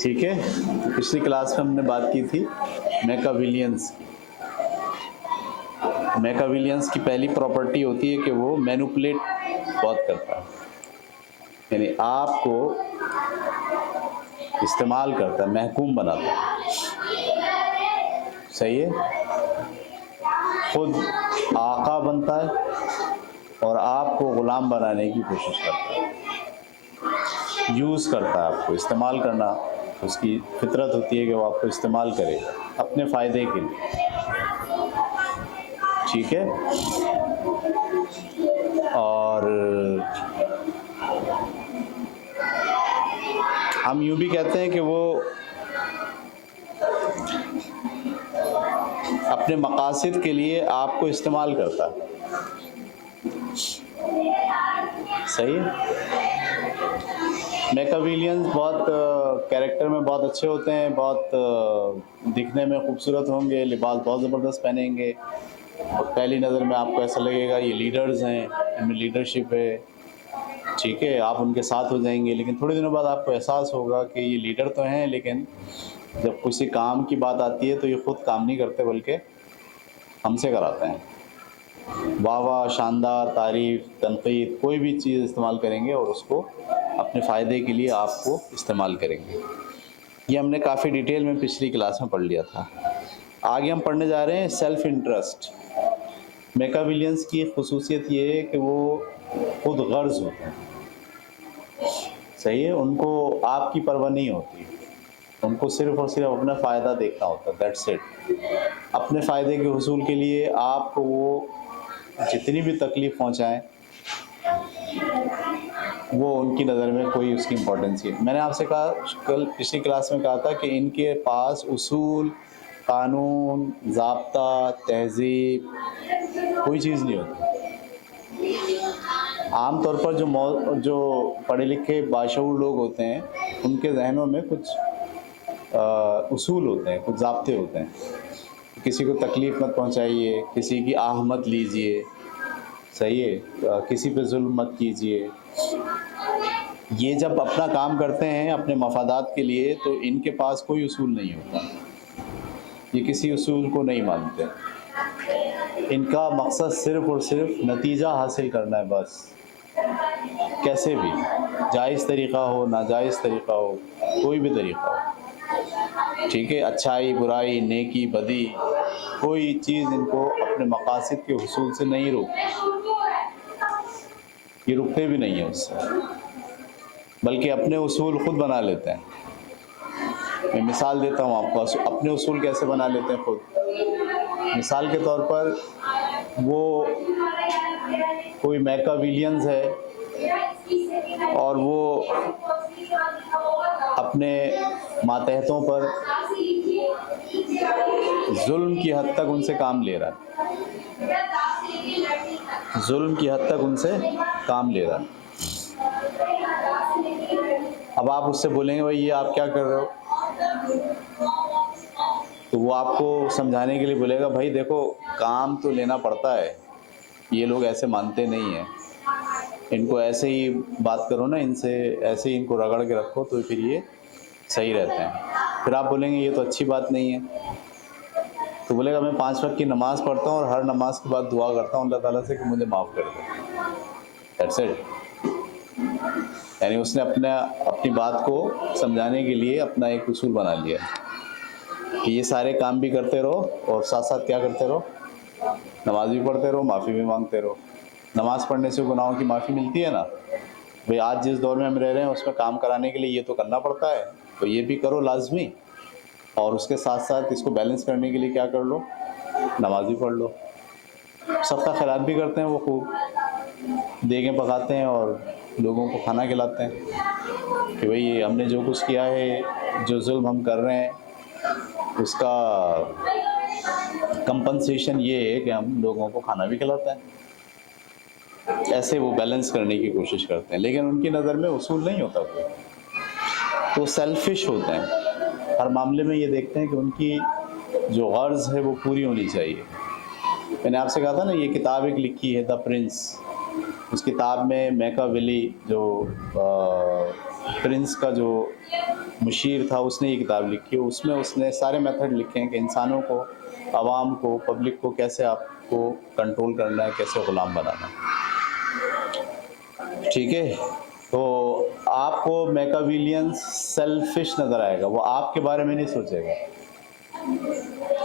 ठीक है। तो पिछली क्लास में हमने बात की थी मैकाविलियंस की। मैकाविलियंस की पहली प्रॉपर्टी होती है कि वो मैनिपुलेट बहुत करता है, यानी आपको इस्तेमाल करता है, महकूम बनाता है। सही है। खुद आका बनता है और आपको गुलाम बनाने की कोशिश करता है, यूज़ करता है आपको, इस्तेमाल करना उसकी फितरत होती है कि वो आपको इस्तेमाल करेगा अपने फ़ायदे के लिए। ठीक है। और हम यूँ भी कहते हैं कि वो अपने मकासद के लिए आपको इस्तेमाल करता है। सही है। मैकाविलियंस बहुत कैरेक्टर में बहुत अच्छे होते हैं, बहुत दिखने में खूबसूरत होंगे, लिबास बहुत ज़बरदस्त पहनेंगे और पहली नज़र में आपको ऐसा लगेगा ये लीडर्स हैं, इनमें लीडरशिप है। ठीक है, आप उनके साथ हो जाएंगे, लेकिन थोड़े दिनों बाद आपको एहसास होगा कि ये लीडर तो हैं, लेकिन जब किसी काम की बात आती है तो ये खुद काम नहीं करते बल्कि हमसे कराते हैं। वाह वाह, शानदार, तारीफ़, तनक़ीद, कोई भी चीज़ इस्तेमाल करेंगे और उसको अपने फ़ायदे के लिए आपको इस्तेमाल करेंगे। ये हमने काफ़ी डिटेल में पिछली क्लास में पढ़ लिया था। आगे हम पढ़ने जा रहे हैं सेल्फ़ इंटरेस्ट। मैकाविलियंस की ख़ुसूसियत ये है कि वो खुद गर्ज़ होते हैं। सही है। उनको आपकी परवाह नहीं होती, उनको सिर्फ़ और सिर्फ अपना फ़ायदा देखना होता है, दैट्स इट। अपने फ़ायदे के हुसूल के लिए आपको वो जितनी भी तकलीफ़ पहुँचाएँ, वो उनकी नज़र में कोई उसकी इम्पोर्टेंस ही है। मैंने आपसे कहा, कल पिछली क्लास में कहा था कि इनके पास उसूल, कानून, ज़ाब्ता, तहज़ीब कोई चीज़ नहीं होती। आम तौर पर जो पढ़े लिखे बाशऊर लोग होते हैं, उनके ज़हनों में कुछ उसूल होते हैं, कुछ ज़ाब्ते होते हैं। किसी को तकलीफ़ मत पहुँचाइए, किसी की आह मत लीजिए, सही है, किसी पे जुल्म मत कीजिए। ये जब अपना काम करते हैं अपने मफादात के लिए, तो इनके पास कोई उसूल नहीं होता, ये किसी उसूल को नहीं मानते। इनका मकसद सिर्फ़ और सिर्फ नतीजा हासिल करना है बस, कैसे भी, जायज़ तरीक़ा हो, नाजायज़ तरीक़ा हो, कोई भी तरीक़ा हो। ठीक है। अच्छाई, बुराई, नेकी, बदी, कोई चीज़ इनको अपने मकासद के हुसूल से नहीं रोकती, ये रुकते भी नहीं हैं उससे, बल्कि अपने उसूल ख़ुद बना लेते हैं। मैं मिसाल देता हूँ आपको, अपने उसूल कैसे बना लेते हैं खुद। मिसाल के तौर पर वो कोई मैकाविलियंस है और वो अपने मातहतों पर जुल्म की हद तक उनसे काम ले रहा है, जुल्म की हद तक उनसे काम ले रहा है। अब आप उससे बोलेंगे भाई ये आप क्या कर रहे हो, तो वो आपको समझाने के लिए बोलेगा भाई देखो, काम तो लेना पड़ता है, ये लोग ऐसे मानते नहीं हैं, इनको ऐसे ही बात करो ना, इनसे ऐसे ही इनको रगड़ के रखो तो फिर ये सही रहते हैं। फिर आप बोलेंगे ये तो अच्छी बात नहीं है, तो बोलेगा मैं 5 वक्त की नमाज़ पढ़ता हूँ और हर नमाज के बाद दुआ करता हूँ अल्लाह ताला से कि मुझे माफ़ कर दे, दैट्स इट। यानी उसने अपनी बात को समझाने के लिए अपना एक उसूल बना लिया कि ये सारे काम भी करते रहो और साथ साथ क्या करते रहो, नमाज भी पढ़ते रहो, माफ़ी भी मांगते रहो। नमाज़ पढ़ने से गुनाहों की माफ़ी मिलती है ना भाई, आज जिस दौर में हम रह रहे हैं उसमें काम कराने के लिए ये तो करना पड़ता है, तो ये भी करो लाजमी, और उसके साथ साथ इसको बैलेंस करने के लिए क्या कर लो, नमाज भी पढ़ लो। सबका खैरात भी करते हैं वो खूब, देगें पकाते हैं और लोगों को खाना खिलाते हैं कि भाई हमने जो कुछ किया है, जो जुल्म हम कर रहे हैं, उसका कंपनसेशन ये है कि हम लोगों को खाना भी खिलाते हैं। ऐसे वो बैलेंस करने की कोशिश करते हैं, लेकिन उनकी नज़र में उसूल नहीं होता कोई, तो सेल्फिश होते हैं। हर मामले में ये देखते हैं कि उनकी जो गर्ज़ है वो पूरी होनी चाहिए। मैंने आपसे कहा था ना, ये किताब एक लिखी है द प्रिंस, उस किताब में मैकाविली जो प्रिंस का जो मुशीर था, उसने ये किताब लिखी है। उसमें उसने सारे मेथड लिखे हैं कि इंसानों को, आवाम को, पब्लिक को कैसे आपको कंट्रोल करना है, कैसे ग़ुलाम बनाना है। ठीक है, तो आपको मैकियावेलियंस सेल्फिश नज़र आएगा, वो आपके बारे में नहीं सोचेगा।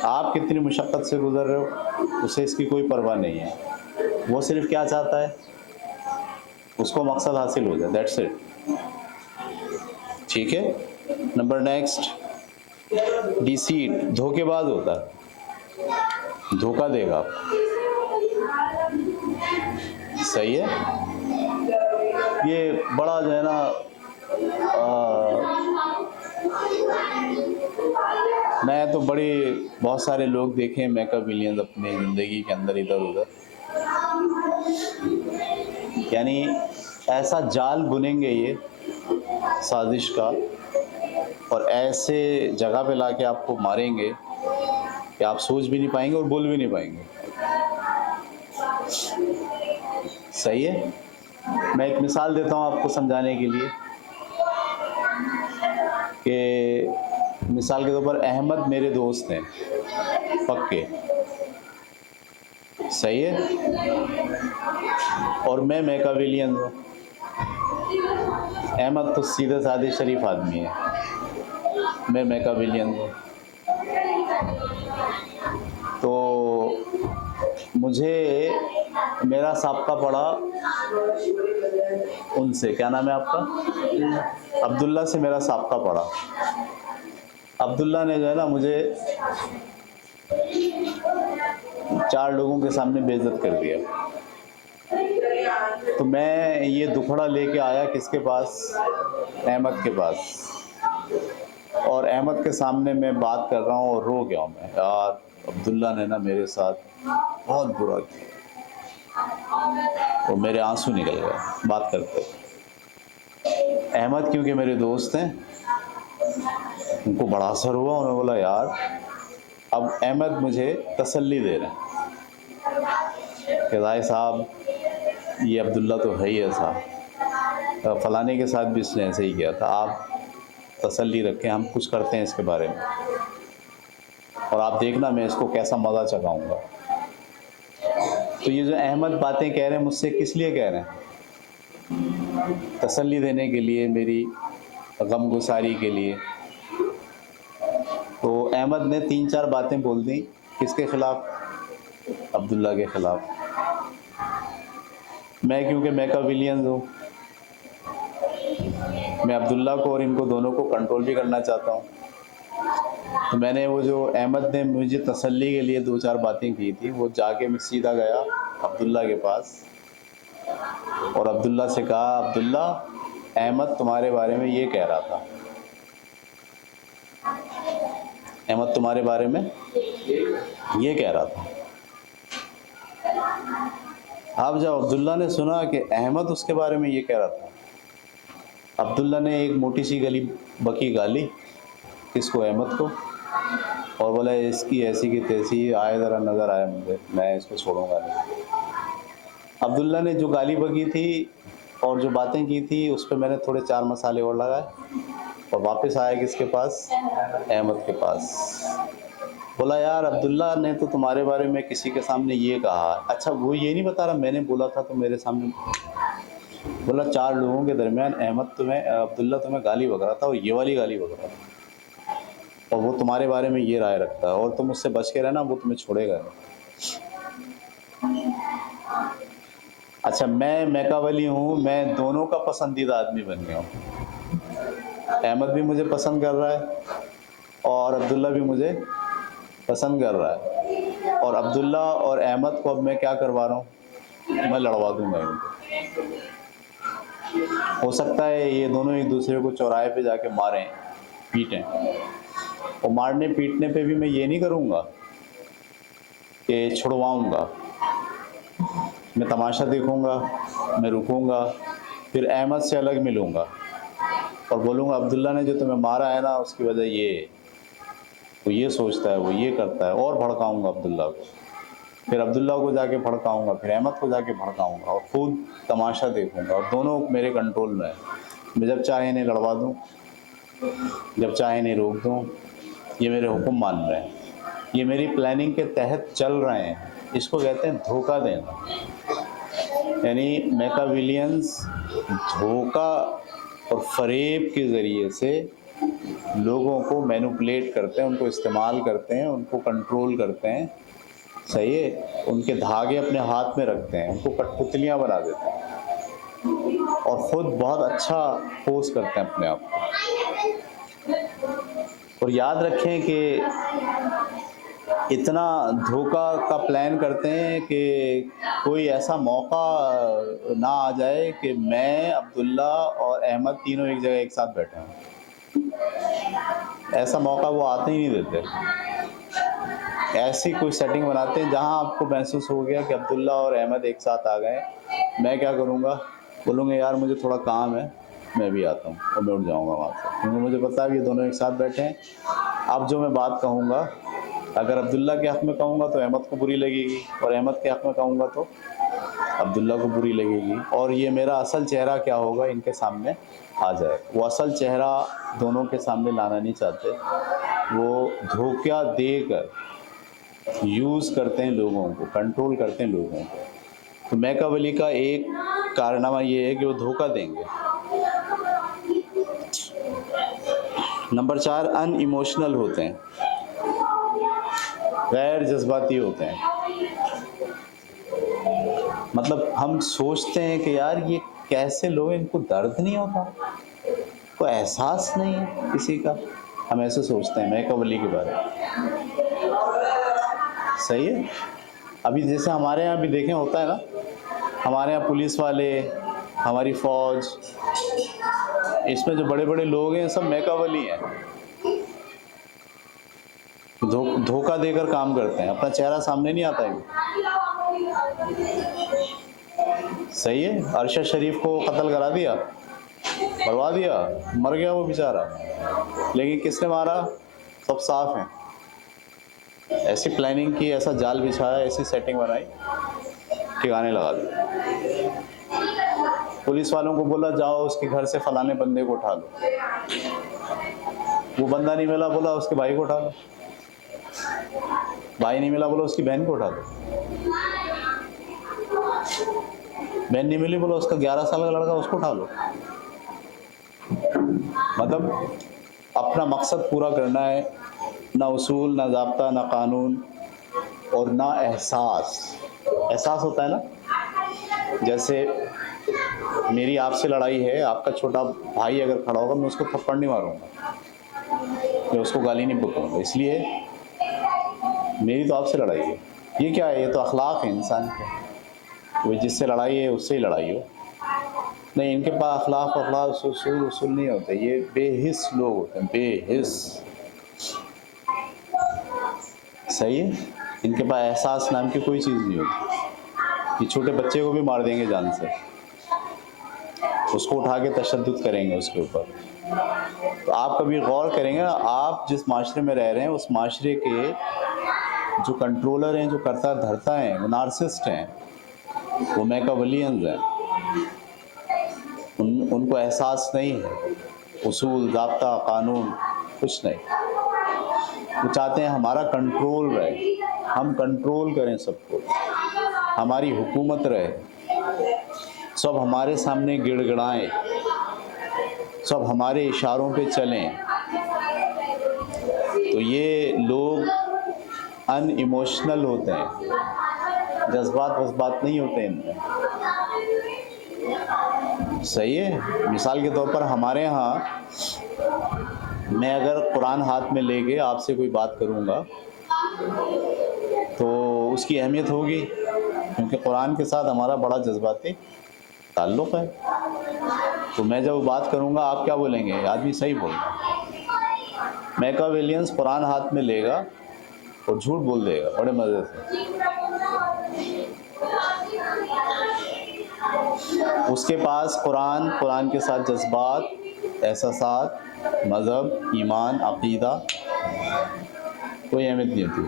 आप कितनी मुशक्क़त से गुज़र रहे हो उसे इसकी कोई परवाह नहीं है। वो सिर्फ क्या चाहता है, उसको मकसद हासिल हो जाए, दैट्स इट। ठीक है। नंबर नेक्स्ट, डिसीट, धोखेबाज होता है, धोखा देगा आपको। सही है। ये बड़ा जो है ना मैं तो बहुत सारे लोग देखे हैं मैकियावेलियंस अपनी ज़िंदगी के अंदर इधर उधर, यानी ऐसा जाल बुनेंगे ये साजिश का, और ऐसे जगह पे लाके आपको मारेंगे कि आप सोच भी नहीं पाएंगे और बोल भी नहीं पाएंगे। सही है। मैं एक मिसाल देता हूँ आपको समझाने के लिए कि मिसाल के तौर पर अहमद मेरे दोस्त हैं पक्के, सही है, और मैं मैकियावेलियन हूँ। अहमद तो सीधे साधे शरीफ आदमी है, मैं मैकियावेलियन हूँ। तो मुझे मेरा साबका पड़ा उनसे, क्या नाम है आपका, अब्दुल्ला से मेरा साबका पड़ा। अब्दुल्ला ने जो है ना मुझे 4 लोगों के सामने बेइज्जत कर दिया। तो मैं ये दुखड़ा लेके आया किसके पास, अहमद के पास, और अहमद के सामने मैं बात कर रहा हूँ और रो गया हूँ मैं, यार अब्दुल्ला ने ना मेरे साथ बहुत बुरा किया, और मेरे आंसू निकल गए बात करते। अहमद क्योंकि मेरे दोस्त हैं, उनको बड़ा असर हुआ। उन्होंने बोला यार, अब अहमद मुझे तसल्ली दे रहे हैं कि भाई साहब ये अब्दुल्ला तो है ही ऐसा, फलाने के साथ भी इसने ऐसे ही किया था, आप तसल्ली रखें, हम कुछ करते हैं इसके बारे में, और आप देखना मैं इसको कैसा मज़ा चखाऊंगा। तो ये जो अहमद बातें कह रहे हैं मुझसे किस लिए कह रहे हैं, तसल्ली देने के लिए, मेरी गमगुसारी के लिए। तो अहमद ने 3-4 बातें बोल दी, किसके ख़िलाफ़, अब्दुल्ला के ख़िलाफ़। मैं क्योंकि मैकियावेलियन हूँ, मैं अब्दुल्ला को और इनको दोनों को कंट्रोल भी करना चाहता हूँ। तो मैंने वो जो अहमद ने मुझे तसल्ली के लिए 2-4 बातें की थी, वो जाके मैं सीधा गया अब्दुल्ला के पास और अब्दुल्ला से कहा, अब्दुल्ला अहमद तुम्हारे बारे में ये कह रहा था, अहमद तुम्हारे बारे में ये कह रहा था। अब जब अब्दुल्ला ने सुना कि अहमद उसके बारे में ये कह रहा था, अब्दुल्ला ने एक मोटी सी गली बकी गाली इसको, अहमद को, और बोला इसकी ऐसी की तैसी आए, ज़रा नज़र आया मुझे, मैं इसको छोड़ूंगा नहीं। अब्दुल्ला ने जो गाली बकी थी और जो बातें की थी उस पर मैंने थोड़े 4 मसाले और लगाए और वापस आया किसके पास, अहमद के पास। बोला यार अब्दुल्ला ने तो तुम्हारे बारे में किसी के सामने ये कहा, अच्छा वो ये नहीं बता रहा मैंने बोला था तो मेरे सामने। बोला 4 लोगों के दरमियान अब्दुल्ला तुम्हें गाली बक रहा था और ये वाली गाली बक रहा था, और वो तुम्हारे बारे में ये राय रखता है, और तुम उससे बच के रहना, वो तुम्हें छोड़ेगा नहीं। अच्छा मैं मैकियावेली हूँ, मैं दोनों का पसंदीदा आदमी बन गया हूँ। अहमद भी मुझे पसंद कर रहा है और अब्दुल्ला भी मुझे पसंद कर रहा है, और अब्दुल्ला और अहमद को अब मैं क्या करवा रहा हूँ, मैं लड़वा दूंगा इनको। हो सकता है ये दोनों एक दूसरे को चौराहे पे जाके मारें, पीटें, और मारने पीटने पे भी मैं ये नहीं करूँगा कि छुड़वाऊँगा। मैं तमाशा देखूँगा, मैं रुकूँगा, फिर अहमद से अलग मिलूँगा और बोलूँगा अब्दुल्ला ने जो तुम्हें मारा है ना उसकी वजह ये है, वो ये सोचता है, वो ये करता है, और भड़काऊँगा अब्दुल्ला को, फिर अब्दुल्ला को जाके भड़काऊँगा, फिर अहमद को जाके भड़काऊँगा, और खुद तमाशा देखूँगा, और दोनों मेरे कंट्रोल में है। मैं जब चाहे इन्हें लड़वा दूँ, जब चाहे नहीं रोक दूँ, ये मेरे हुक्म मान रहे हैं, ये मेरी प्लानिंग के तहत चल रहे हैं, इसको कहते हैं धोखा देना। यानी मैकियावेलियंस धोखा और फ़रेब के ज़रिए से लोगों को मैनिपुलेट करते हैं, उनको इस्तेमाल करते हैं, उनको कंट्रोल करते हैं, सही है, उनके धागे अपने हाथ में रखते हैं, उनको कठपुतलियाँ बना देते हैं और ख़ुद बहुत अच्छा पोज़ करते हैं अपने आप को। और याद रखें कि इतना धोखा का प्लान करते हैं कि कोई ऐसा मौका ना आ जाए कि मैं, अब्दुल्ला और अहमद तीनों एक जगह एक साथ बैठे हों। ऐसा मौका वो आते ही नहीं देते। ऐसी कोई सेटिंग बनाते हैं जहां आपको महसूस हो गया कि अब्दुल्ला और अहमद एक साथ आ गए, मैं क्या करूँगा, बोलूँगा यार मुझे थोड़ा काम है, मैं भी आता हूँ, और मैं उठ जाऊँगा वहाँ से, क्योंकि मुझे पता है ये दोनों एक साथ बैठे हैं। अब जो मैं बात कहूँगा, अगर अब्दुल्ला के हक़ में कहूँगा तो अहमद को बुरी लगेगी, और अहमद के हक़ में कहूँगा तो अब्दुल्ला को बुरी लगेगी, और ये मेरा असल चेहरा क्या होगा इनके सामने आ जाए। वो असल चेहरा दोनों के सामने लाना नहीं चाहते, वो धोखा देकर यूज़ करते हैं लोगों को, कंट्रोल करते हैं लोगों को। तो मैकियावेली का एक कारनामा ये है कि वो धोखा देंगे। नंबर 4, अनइमोशनल होते हैं, गैर जज्बाती होते हैं। मतलब हम सोचते हैं कि यार ये कैसे लोग, इनको दर्द नहीं होता, कोई एहसास नहीं है किसी का, हम ऐसे सोचते हैं मैकियावेली के बारे में, सही है। अभी जैसे हमारे यहाँ भी देखें होता है ना, हमारे यहाँ पुलिस वाले, हमारी फ़ौज, इसमें जो बड़े बड़े लोग हैं सब मैकियावेली हैं, धोखा देकर काम करते हैं, अपना चेहरा सामने नहीं आता है। सही है, अरशद शरीफ को कत्ल करा दिया, मरवा दिया, मर गया वो बेचारा, लेकिन किसने मारा, सब साफ हैं। ऐसी प्लानिंग की, ऐसा जाल बिछाया, ऐसी सेटिंग बनाई, ठिकाने लगा दिए। पुलिस वालों को बोला जाओ उसके घर से फलाने बंदे को उठा लो, वो बंदा नहीं मिला, बोला उसके भाई को उठा लो, भाई नहीं मिला, बोला उसकी बहन को उठा लो, बहन नहीं मिली, बोला उसका 11 साल का लड़का, उसको उठा लो। मतलब अपना मकसद पूरा करना है, ना उसूल, ना ज़ाब्ता, ना कानून, और ना एहसास। एहसास होता है ना, जैसे मेरी आपसे लड़ाई है, आपका छोटा भाई अगर खड़ा होगा, मैं उसको थप्पड़ नहीं मारूंगा, मैं उसको गाली नहीं बकूंगा, इसलिए मेरी तो आपसे लड़ाई है। ये क्या है, ये तो अखलाक है इंसान के, वो जिससे लड़ाई है उससे ही लड़ाई हो। नहीं, इनके पास अखलाक उसूल नहीं होते, ये बेहिस लोग होते हैं, बेहिस, सही है। इनके पास एहसास नाम की कोई चीज़ नहीं होती। ये छोटे बच्चे को भी मार देंगे जान से, उसको उठा के तशद्दुद करेंगे उसके ऊपर। तो आप कभी गौर करेंगे ना, आप जिस माशरे में रह रहे हैं उस माशरे के जो कंट्रोलर हैं, जो करता धरता हैं, वो नार्सिस्ट हैं, वो मैकियावेलियंस हैं। उनको एहसास नहीं है, उसूल, ज़ाब्ता, कानून कुछ नहीं। वो चाहते हैं हमारा कंट्रोल रहे, हम कंट्रोल करें सबको, हमारी हुकूमत रहे, सब हमारे सामने गिड़गिड़ाएं, सब हमारे इशारों पे चलें। तो ये लोग अनइमोशनल होते हैं, जज्बात नहीं होते इनमें, सही है। मिसाल के तौर पर हमारे यहाँ, मैं अगर कुरान हाथ में लेके आपसे कोई बात करूँगा तो उसकी अहमियत होगी, क्योंकि कुरान के साथ हमारा बड़ा जज्बाती ताल्लुक़ है। तो मैं जब बात करूँगा आप क्या बोलेंगे, आदमी सही बोल रहा है। मैकियावेलियंस कुरान हाथ में लेगा और झूठ बोल देगा बड़े मज़े से। उसके पास कुरान के साथ जज्बात, एहसासात, मज़हब, ईमान, अक़ीदा कोई अहमियत नहीं होती।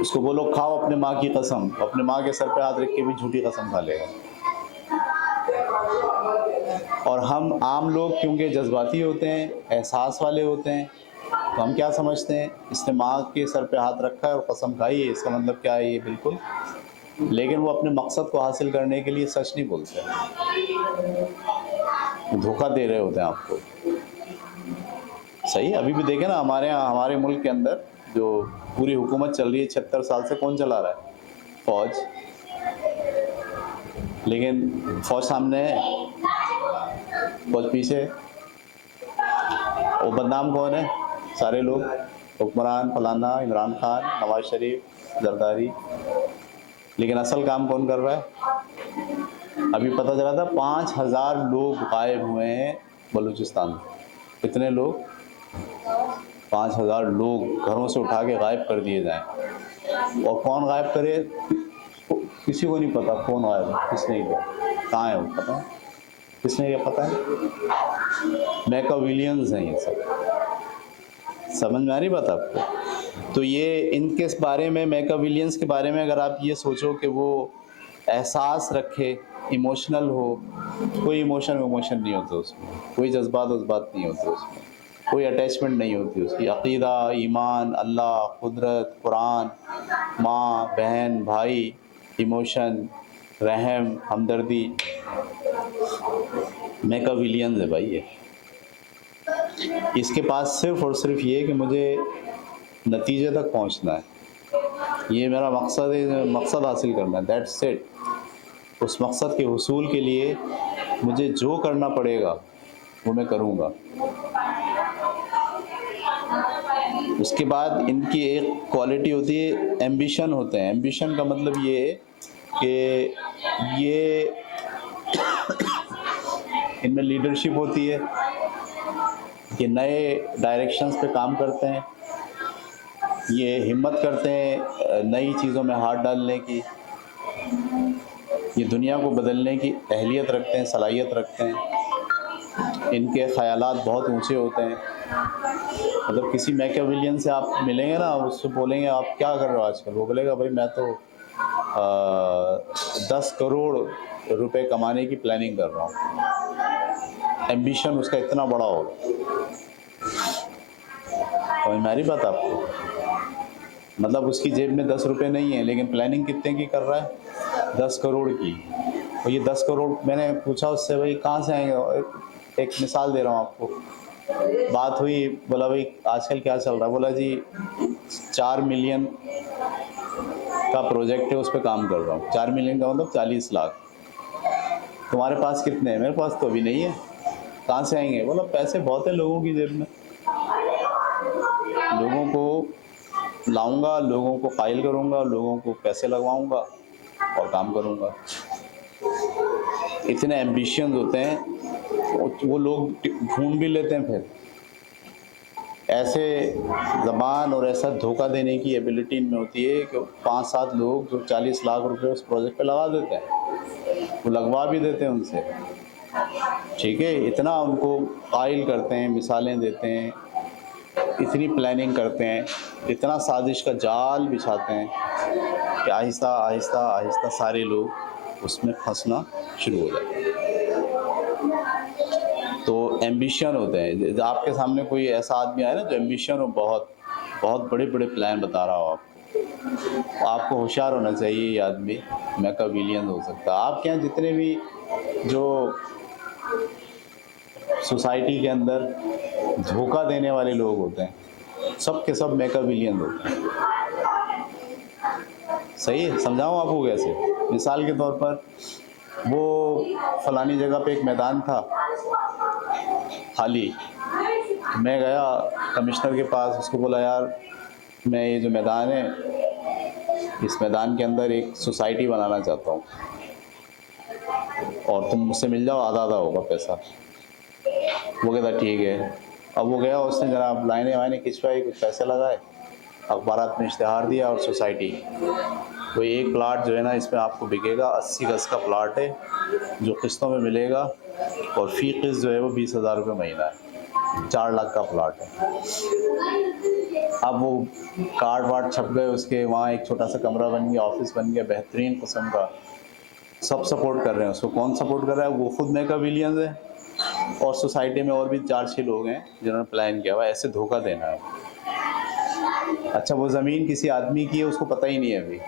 उसको बोलो खाओ अपने माँ की कसम, अपने माँ के सर पे हाथ रख के भी झूठी कसम खा लेगा। और हम आम लोग क्योंकि जज्बाती होते हैं, एहसास वाले होते हैं, तो हम क्या समझते हैं, इसने माँ के सर पे हाथ रखा है और कसम खाई है, इसका मतलब क्या है ये बिल्कुल। लेकिन वो अपने मकसद को हासिल करने के लिए सच नहीं बोलते, धोखा दे रहे होते हैं आपको। सही है, अभी भी देखें ना हमारे यहाँ, हमारे मुल्क के अंदर जो पूरी हुकूमत चल रही है 76 साल से, कौन चला रहा है? फौज। लेकिन फौज सामने है, फौज पीछे है। वो बदनाम कौन है? सारे लोग, हुक्मरान, फलाना, इमरान खान, नवाज शरीफ, जरदारी। लेकिन असल काम कौन कर रहा है? अभी पता चला था 5000 लोग गायब हुए हैं बलूचिस्तान में। कितने लोग? 5000 लोग घरों से उठा के गायब कर दिए जाएं। और कौन गायब करे? किसी को नहीं पता कौन गायब है, किसने किया, कहाँ है वो, पता है किसने किया? पता है, मैकाविलियंस हैं ये सब। समझ में आ रही बात आपको? तो ये इनके बारे में, मैकाविलियंस के बारे में अगर आप ये सोचो कि वो एहसास रखे, इमोशनल हो, कोई इमोशन नहीं होता उसमें, कोई जज्बात नहीं होते उसमें, कोई अटैचमेंट नहीं होती उसकी। अक़ीदा, ईमान, अल्लाह, कुदरत, कुरान, माँ, बहन, भाई, इमोशन, रहम, हमदर्दी, मैकाविलियंस है भाई ये। इसके पास सिर्फ और सिर्फ ये कि मुझे नतीजे तक पहुंचना है, ये मेरा मकसद है, मकसद हासिल करना है, दैट्स इट। उस मकसद के हुसूल के लिए मुझे जो करना पड़ेगा वो मैं करूँगा। उसके बाद इनकी एक क्वालिटी होती है, एम्बिशन होते हैं। एम्बिशन का मतलब ये है कि ये इनमें लीडरशिप होती है, ये नए डायरेक्शंस पे काम करते हैं, ये हिम्मत करते हैं नई चीज़ों में हाथ डालने की, ये दुनिया को बदलने की अहलियत रखते हैं, सलाहियत रखते हैं। इनके ख़यालात बहुत ऊंचे होते हैं। मतलब किसी मैकियावेलियन से आप मिलेंगे ना, उससे बोलेंगे आप क्या कर रहे हो आजकल, वो बोलेगा भाई मैं तो 10 करोड़ रुपए कमाने की प्लानिंग कर रहा हूँ। एम्बिशन उसका इतना बड़ा होगा। समझ में आ रही बात आपको? मतलब उसकी जेब में 10 रुपये नहीं है, लेकिन प्लानिंग कितने की कर रहा है? 10 करोड़ की। और ये 10 करोड़, मैंने पूछा उससे भाई कहाँ से आएंगे, एक मिसाल दे रहा हूँ आपको। बात हुई, बोला भाई आजकल क्या चल रहा है? बोला जी 4 मिलियन का प्रोजेक्ट है, उस पर काम कर रहा हूँ। 4 मिलियन का मतलब 40 लाख। तुम्हारे पास कितने हैं? मेरे पास तो अभी नहीं है। कहाँ से आएंगे? बोला पैसे बहुत है लोगों की जेब में, लोगों को लाऊंगा, लोगों को कायल करूंगा, लोगों को पैसे लगवाऊंगा और काम करूंगा। इतने एम्बिशियंस होते हैं, वो लोग ढूंढ भी लेते हैं। फिर ऐसे ज़बान और ऐसा धोखा देने की एबिलिटी इनमें होती है कि 5-7 लोग जो 40 लाख रुपए उस प्रोजेक्ट पे लगा देते हैं, वो लगवा भी देते हैं उनसे। ठीक है, इतना उनको कायल करते हैं, मिसालें देते हैं, इतनी प्लानिंग करते हैं, इतना साजिश का जाल बिछाते हैं कि आहिस्ता आहिस्ता आहिस्ता सारे लोग उसमें फंसना शुरू हो जाते हैं। तो एम्बिशन होते हैं। आपके सामने कोई ऐसा आदमी आया ना जो एम्बिशन हो, बहुत बहुत बड़े बड़े प्लान बता रहा हो आपको होशियार होना चाहिए। ये आदमी मैकियावेलियन हो सकता है। आपके यहाँ जितने भी जो सोसाइटी के अंदर धोखा देने वाले लोग होते हैं, सब के सब मैकियावेलियन होते हैं। सही है, समझाऊँ आपको कैसे? मिसाल के तौर पर, वो फलानी जगह पे एक मैदान था खाली, मैं गया कमिश्नर के पास, उसको बोला यार मैं ये जो मैदान है, इस मैदान के अंदर एक सोसाइटी बनाना चाहता हूँ और तुम मुझसे मिल जाओ, आधा आधा होगा पैसा। वो कहता ठीक है। अब वो गया, उसने जनाब लाइनें वाइनें खिंचवाई, कुछ पैसे लगाए, अखबारात में इश्तेहार दिया और सोसाइटी। वो एक प्लाट जो है ना, इसमें आपको बिकेगा, 80 गज़ का प्लाट है जो किस्तों में मिलेगा, और फ़ी किस्त जो है वो 20,000 रुपये महीना है। 4 लाख का प्लाट है। अब वो कार्ड वार्ड छप गए उसके, वहाँ एक छोटा सा कमरा बन गया, ऑफिस बन गया बेहतरीन किस्म का। सब सपोर्ट कर रहे हैं उसको। कौन सपोर्ट कर रहा है? वो खुद मैकियावेलियन है। और सोसाइटी में और भी 4-6 लोग हैं जिन्होंने प्लान किया हुआ ऐसे धोखा देना है। अच्छा, वो ज़मीन किसी आदमी की है, उसको पता ही नहीं है अभी।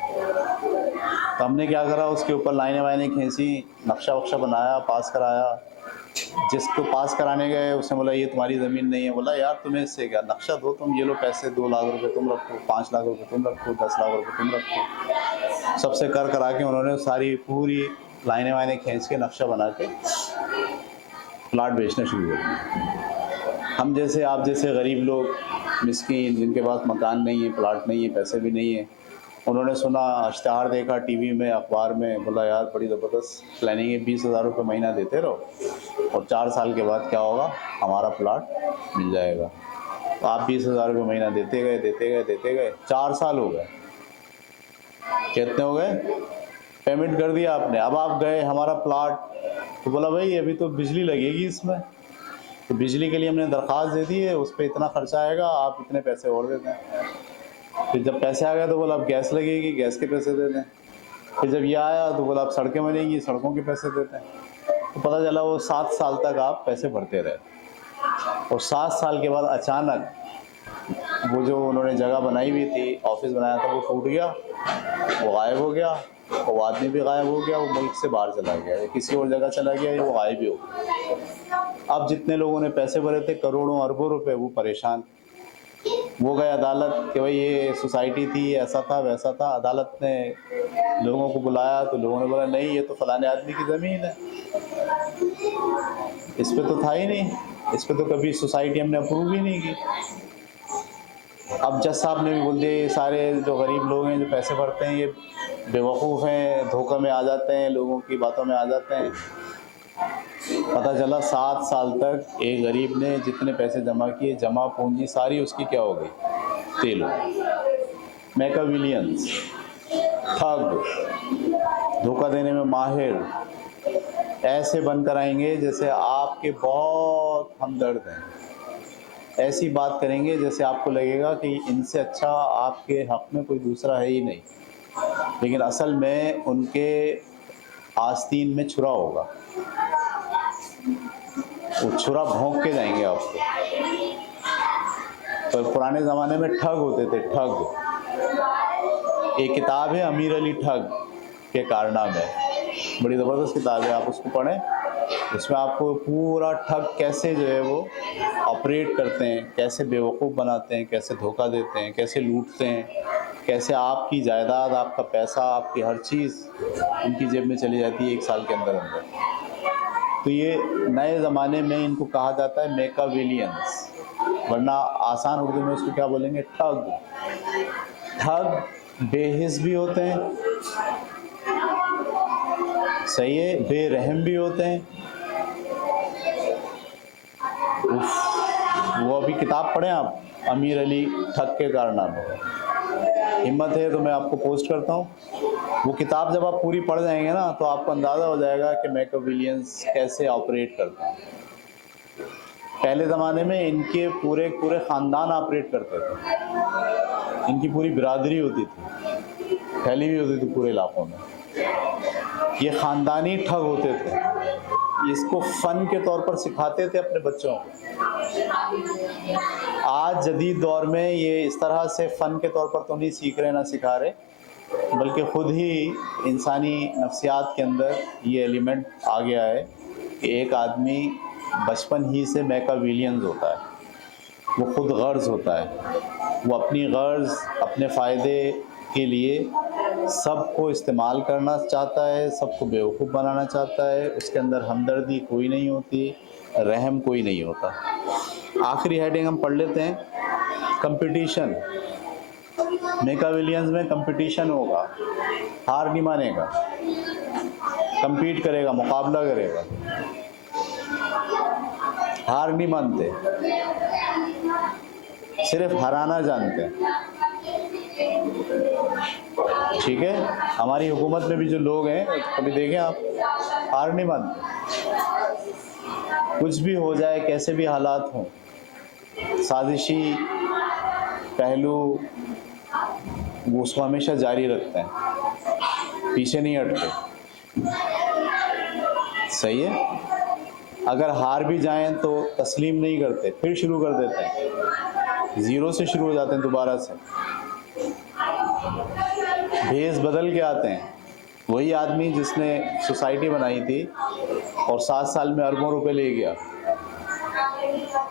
तो हमने क्या करा, उसके ऊपर लाइनें वाइनें खींची, नक्शा वक्शा बनाया, पास कराया। जिसको पास कराने गए उसने बोला ये तुम्हारी ज़मीन नहीं है। बोला यार तुम्हें इससे क्या, नक्शा दो तुम, ये लो पैसे, 2 लाख रुपए तुम रखो, 5 लाख रुपए तुम रखो, 10 लाख रुपए तुम रखो। सबसे कर करा के उन्होंने सारी पूरी लाइनें वाइनें खींच के नक्शा बना के प्लाट बेचना शुरू कर दिया। हम जैसे, आप जैसे गरीब लोग, मिस्कीन, जिनके पास मकान नहीं है, प्लाट नहीं है, पैसे भी नहीं है, उन्होंने सुना, इश्तहार देखा टीवी में, अखबार में, बोला यार बड़ी ज़बरदस्त प्लानिंग है, 20,000 रुपये महीना देते रहो और 4 साल के बाद क्या होगा, हमारा प्लाट मिल जाएगा। तो आप 20,000 रुपये महीना देते गए, देते गए, देते गए, 4 साल हो गए। कितने हो गए? पेमेंट कर दिया आपने, अब आप गए हमारा प्लाट, तो बोला भाई अभी तो बिजली लगेगी इसमें, तो बिजली के लिए हमने दरख्वास्त दे दी है, उस पर इतना खर्चा आएगा, आप इतने पैसे और दे दें। फिर जब पैसे आ गए तो बोला अब गैस लगेगी, गैस के पैसे दे दें। फिर जब ये आया तो बोला अब सड़कें बनेंगी, सड़कों के पैसे देते हैं। तो पता चला वो 7 साल तक आप पैसे भरते रहे और 7 साल के बाद अचानक वो जो उन्होंने जगह बनाई हुई थी, ऑफिस बनाया था, वो टूट गया, वो गायब हो गया, और वो आदमी भी गायब हो गया, वो मुल्क से बाहर चला गया या किसी और जगह चला गया या वो गायब भी हो गया। अब जितने लोगों ने पैसे भरे थे, करोड़ों अरबों रुपए, वो परेशान। वो गए अदालत कि भाई ये सोसाइटी थी, ऐसा था वैसा था। अदालत ने लोगों को बुलाया तो लोगों ने बोला नहीं, ये तो फलाने आदमी की ज़मीन है, इस पे तो था ही नहीं, इस पे तो कभी सोसाइटी हमने अप्रूव ही नहीं की। अब जज साहब ने भी बोल दिया ये सारे जो गरीब लोग हैं जो पैसे भरते हैं ये बेवकूफ़ हैं, धोखे में आ जाते हैं, लोगों की बातों में आ जाते हैं। पता चला 7 साल तक एक गरीब ने जितने पैसे जमा किए, जमा पूंजी सारी उसकी क्या हो गई, तेल हो गई। मैकियावेलियंस, ठग, धोखा देने में माहिर, ऐसे बनकर आएंगे जैसे आपके बहुत हमदर्द हैं, ऐसी बात करेंगे जैसे आपको लगेगा कि इनसे अच्छा आपके हक़ में कोई दूसरा है ही नहीं, लेकिन असल में उनके आस्तीन में छुरा होगा, वो छुरा भोंक के जाएंगे आपको। तो पुराने ज़माने में ठग होते थे, ठग। एक किताब है अमीर अली ठग के कारनामे, बड़ी ज़बरदस्त किताब है, आप उसको पढ़ें। इसमें आपको पूरा ठग कैसे जो है वो ऑपरेट करते हैं, कैसे बेवकूफ़ बनाते हैं, कैसे धोखा देते हैं, कैसे लूटते हैं, कैसे आपकी जायदाद, आपका पैसा, आपकी हर चीज़ उनकी जेब में चली जाती है 1 साल के अंदर अंदर। तो ये नए ज़माने में इनको कहा जाता है मैकियावेलियंस, वरना आसान उर्दू में उसको क्या बोलेंगे, ठग। ठग बेहिस भी होते हैं, सही है, बेरहम भी होते हैं। वो अभी किताब पढ़ें आप, अमीर अली ठग के कारनामे, हिम्मत है तो मैं आपको पोस्ट करता हूँ। वो किताब जब आप पूरी पढ़ जाएंगे ना तो आपको अंदाज़ा हो जाएगा कि मैकियावेलियंस कैसे ऑपरेट करते हैं। पहले ज़माने में इनके पूरे पूरे ख़ानदान ऑपरेट करते थे, इनकी पूरी बिरादरी होती थी, फैली हुई होती थी पूरे इलाकों में। ये ख़ानदानी ठग होते थे, इसको फ़न के तौर पर सिखाते थे अपने बच्चों को। आज जदीद दौर में ये इस तरह से फ़न के तौर पर तो नहीं सीख रहे, ना सिखा रहे, बल्कि ख़ुद ही इंसानी नफ्सियात के अंदर ये एलिमेंट आ गया है कि एक आदमी बचपन ही से मैकियावेलियंस होता है, वो ख़ुद गर्ज़ होता है, वो अपनी गर्ज़, अपने फ़ायदे के लिए सबको इस्तेमाल करना चाहता है, सबको बेवकूफ़ बनाना चाहता है, उसके अंदर हमदर्दी कोई नहीं होती, रहम कोई नहीं होता। आखिरी हेडिंग हम पढ़ लेते हैं, कंपटीशन। मैकियावेलियंस में कंपटीशन होगा, हार नहीं मानेगा, compete करेगा, मुकाबला करेगा, हार नहीं मानते, सिर्फ हराना जानते हैं। ठीक है, हमारी हुकूमत में भी जो लोग हैं, कभी देखें आप, हार नहीं मानते, कुछ भी हो जाए, कैसे भी हालात हों, साजिशी पहलू वो उसको हमेशा जारी रखते हैं, पीछे नहीं हटते। सही है, अगर हार भी जाएं तो तस्लीम नहीं करते, फिर शुरू कर देते हैं, ज़ीरो से शुरू हो जाते हैं दोबारा से, भेस बदल के आते हैं। वही आदमी जिसने सोसाइटी बनाई थी और 7 साल में अरबों रुपए ले गया,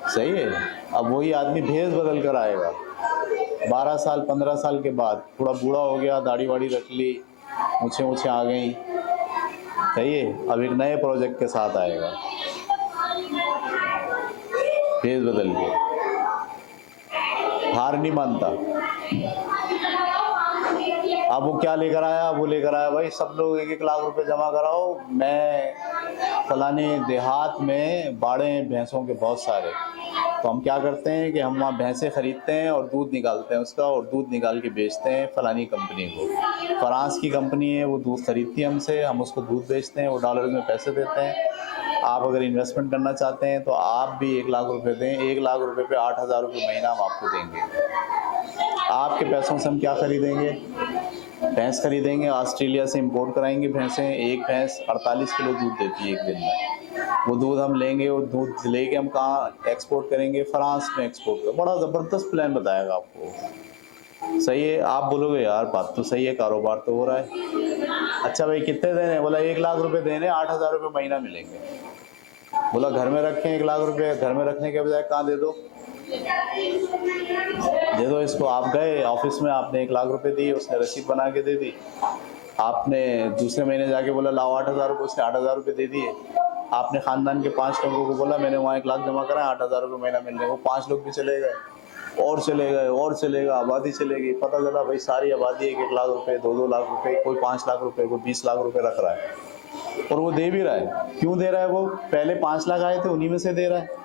सही है, अब वही आदमी भेस बदल कर आएगा 12 साल 15 साल के बाद, थोड़ा बूढ़ा हो गया, दाढ़ी वाड़ी रख ली, मूछें मूछें आ गई, सही है, अब एक नए प्रोजेक्ट के साथ आएगा भेस बदल के, हार नहीं मानता। अब वो क्या लेकर आया, वो लेकर आया भाई सब लोग 1-1 लाख रुपए जमा कराओ, मैं फलाने देहात में बाड़े हैं भैंसों के बहुत सारे, तो हम क्या करते हैं कि हम वहाँ भैंसें ख़रीदते हैं और दूध निकालते हैं उसका, और दूध निकाल के बेचते हैं फलानी कंपनी को। फ्रांस की कंपनी है, वो दूध खरीदती है हमसे, हम उसको दूध बेचते हैं, वो डॉलर में पैसे देते हैं। आप अगर इन्वेस्टमेंट करना चाहते हैं तो आप भी 1 लाख रुपए दें, 1 लाख रुपए पे 8,000 रुपये महीना हम आपको देंगे। आपके पैसों से हम क्या खरीदेंगे, भैंस खरीदेंगे, ऑस्ट्रेलिया से इंपोर्ट कराएंगे भैंसें, एक भैंस 48 किलो दूध देती है एक दिन में, वो दूध हम लेंगे, वो दूध लेके हम कहाँ एक्सपोर्ट करेंगे, फ्रांस में एक्सपोर्ट करेंगे। बड़ा ज़बरदस्त प्लान बताएगा आपको, सही है। आप बोलोगे यार बात तो सही है, कारोबार तो हो रहा है, अच्छा भाई कितने देने, बोला 1 लाख रुपए देने, 8,000 रुपये महीना मिलेंगे। बोला घर में रखें 1 लाख रुपये, घर में रखने के बजाय कहाँ दे दो, दे दो इसको। आप गए ऑफिस में, आपने 1 लाख रुपए दिए, उसने रसीद बना के दे दी, आपने दूसरे महीने जाके बोला लाओ 8,000 रुपये, उसने 8,000 रुपये दे दिए। आपने ख़ानदान के 5 लोगों को बोला मैंने वहाँ 1 लाख जमा करा, 8,000 रुपये महीना मिल रहे, वो 5 लोग भी चले गए, और चले गए, और चलेगा, आबादी चलेगी, पता चला भाई सारी आबादी 1-1 लाख रुपये, 2-2 लाख रुपये, कोई 5 लाख रुपये, कोई 20 लाख रुपये रख रहा है, और वो दे भी रहा है। क्यों दे रहा है, वो पहले 5 लाख आए थे उन्हीं में से दे रहा है,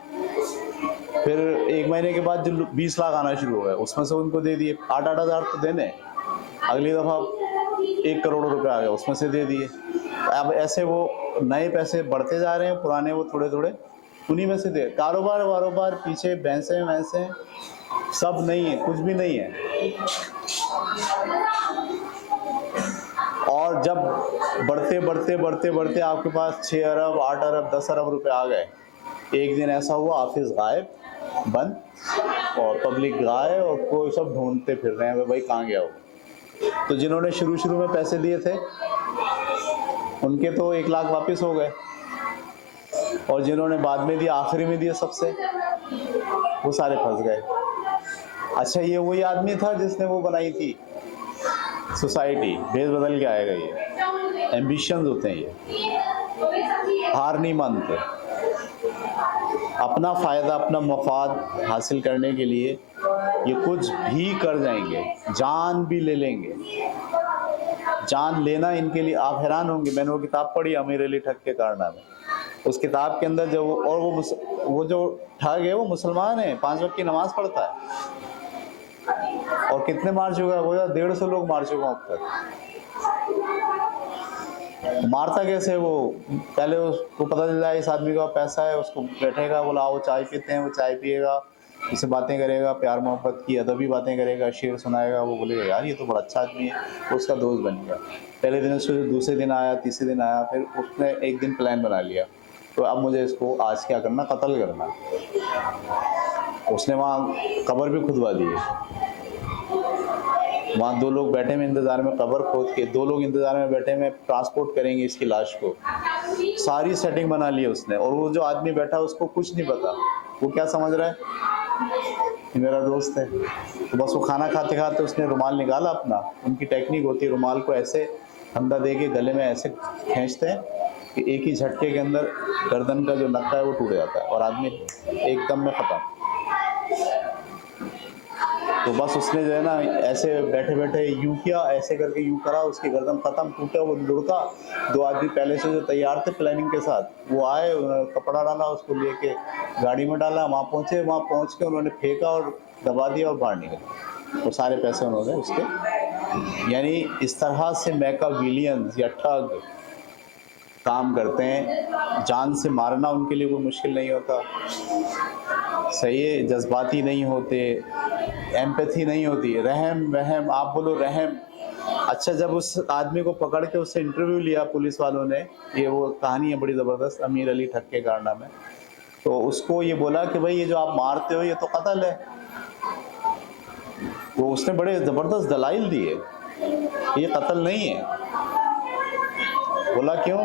फिर 1 महीने के बाद जो 20 लाख आना शुरू हो गए उसमें से उनको दे दिए, 8-8 हज़ार तो देने, अगली दफ़ा 1 करोड़ रुपए आ गए उसमें से दे दिए। अब ऐसे वो नए पैसे बढ़ते जा रहे हैं, पुराने वो थोड़े थोड़े उन्हीं में से दे, कारोबार वारोबार पीछे भैंसें वैंसें सब नहीं है, कुछ भी नहीं है। और जब बढ़ते बढ़ते बढ़ते बढ़ते आपके पास 6 अरब 8 अरब 10 अरब रुपए आ गए, एक दिन ऐसा हुआ ऑफिस गायब बंद, और पब्लिक गायब, और कोई सब ढूंढते फिर रहे हैं भाई कहाँ गया वो। तो जिन्होंने शुरू शुरू में पैसे दिए थे उनके तो 1 लाख वापस हो गए, और जिन्होंने बाद में दिया, आखिरी में दिया सबसे, वो सारे फंस गए। अच्छा ये वही आदमी था जिसने वो बनाई थी सोसाइटी, भेस बदल के आएगा ये, एम्बिशंस होते हैं ये, हार नहीं मानते, अपना फ़ायदा अपना मफाद हासिल करने के लिए ये कुछ भी कर जाएंगे, जान भी ले लेंगे। जान लेना इनके लिए, आप हैरान होंगे, मैंने वो किताब पढ़ी अमीर अली ठग के कारनामे, उस किताब के अंदर जब और वो जो ठग है वो मुसलमान है, 5 वक्त की नमाज़ पढ़ता है, और कितने मार चुका है वो, 150 लोग मार चुका हूँ अब तक। मारता कैसे वो, पहले उसको पता चल जाए इस आदमी का पैसा है, उसको बैठेगा, बोला आओ चाय पीते हैं, वो चाय पिएगा, उससे बातें करेगा, प्यार मोहब्बत की अदबी बातें करेगा, शेर सुनाएगा, वो बोलेगा यार ये तो बड़ा अच्छा आदमी है, वो उसका दोस्त बन गया। पहले दिन उसको दूसरे दिन आया, तीसरे दिन आया, फिर उसने एक दिन प्लान बना लिया, तो अब मुझे इसको आज क्या करना, कत्ल करना। उसने वहाँ कब्र भी खुदवा दी है, वहाँ 2 लोग बैठे में इंतज़ार में, कब्र खोद के 2 लोग इंतज़ार में बैठे में, ट्रांसपोर्ट करेंगे इसकी लाश को, सारी सेटिंग बना ली है उसने। और वो जो आदमी बैठा उसको कुछ नहीं पता, वो क्या समझ रहा है कि मेरा दोस्त है, तो बस वो खाना खाते खाते उसने रुमाल निकाला अपना, उनकी टेक्निक होती है रुमाल को ऐसे ठंडा दे के गले में ऐसे खींचते हैं कि एक ही झटके के अंदर गर्दन का जो नक्का है वो टूट जाता है और आदमी एकदम में ख़त्म। तो बस उसने जो है ना ऐसे बैठे बैठे यूँ किया, ऐसे करके यूँ करा, उसकी गर्दन ख़त्म, टूटा, वो लुढ़का। 2 आदमी पहले से जो तैयार थे प्लानिंग के साथ, वो आए, उन्होंने कपड़ा डाला, उसको लेके गाड़ी में डाला, वहाँ पहुँचे, वहाँ पहुँच के उन्होंने फेंका और दबा दिया और बाहर निकले, वो सारे पैसे उन्होंने उसके। यानी इस तरह से मैकियावेलियंस या ठग काम करते हैं, जान से मारना उनके लिए कोई मुश्किल नहीं होता, सही है, जज्बाती नहीं होते, एम्पैथी नहीं होती, रहम वहम, आप बोलो रहम, अच्छा, जब उस आदमी को पकड़ के उससे इंटरव्यू लिया पुलिस वालों ने, ये वो कहानी है बड़ी ज़बरदस्त, अमीर अली ठग के कारनामे, तो उसको ये बोला कि भाई ये जो आप मारते हो ये तो कत्ल है। तो उसने बड़े ज़बरदस्त दलाइल दिए, ये कत्ल नहीं है। बोला क्यों?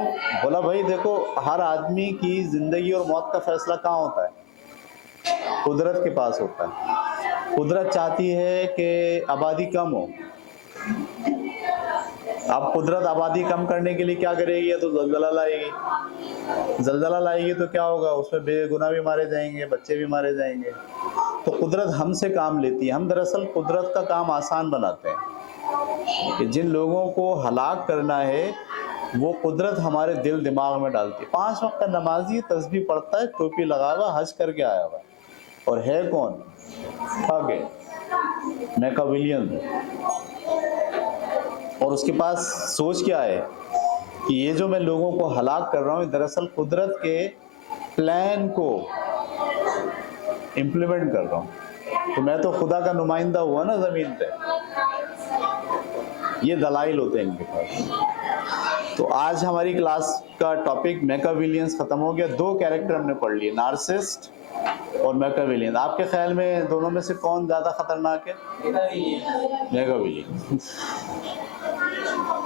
बोला भाई देखो, हर आदमी की ज़िंदगी और मौत का फैसला कहाँ होता है? कुदरत के पास होता है। कुदरत चाहती है कि आबादी कम हो। अब कुदरत आबादी कम करने के लिए क्या करेगी? तो ज़लज़ला लाएगी। ज़लज़ला लाएगी तो क्या होगा? उसमें बेगुनाह भी मारे जाएंगे, बच्चे भी मारे जाएंगे। तो कुदरत हमसे काम लेती है। हम दरअसल कुदरत का काम आसान बनाते हैं कि जिन लोगों को हलाक करना है वो कुदरत हमारे दिल दिमाग में डालती है। 5 वक्त का नमाजी तस्बीह पढ़ता है, टोपी लगा हुआ, हज करके आया हुआ, और है कौन? ठग है, मैकाविलियन। और उसके पास सोच क्या है कि ये जो मैं लोगों को हलाक कर रहा हूँ दरअसल कुदरत के प्लान को इम्प्लीमेंट कर रहा हूँ, तो मैं तो खुदा का नुमाइंदा हुआ ना ज़मीन पे। ये दलाइल होते हैं इनके पास। तो आज हमारी क्लास का टॉपिक मैकाविलियंस ख़त्म हो गया। 2 कैरेक्टर हमने पढ़ लिए, नार्सिसिस्ट और मैकाविलियन। आपके ख्याल में दोनों में से कौन ज़्यादा खतरनाक है? मैकाविलियन।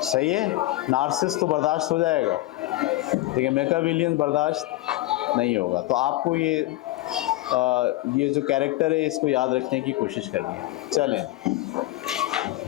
सही है, नार्सिसिस्ट तो बर्दाश्त हो जाएगा, लेकिन मैकाविलियन बर्दाश्त नहीं होगा। तो आपको ये जो कैरेक्टर है इसको याद रखने की कोशिश करनी है। चलें।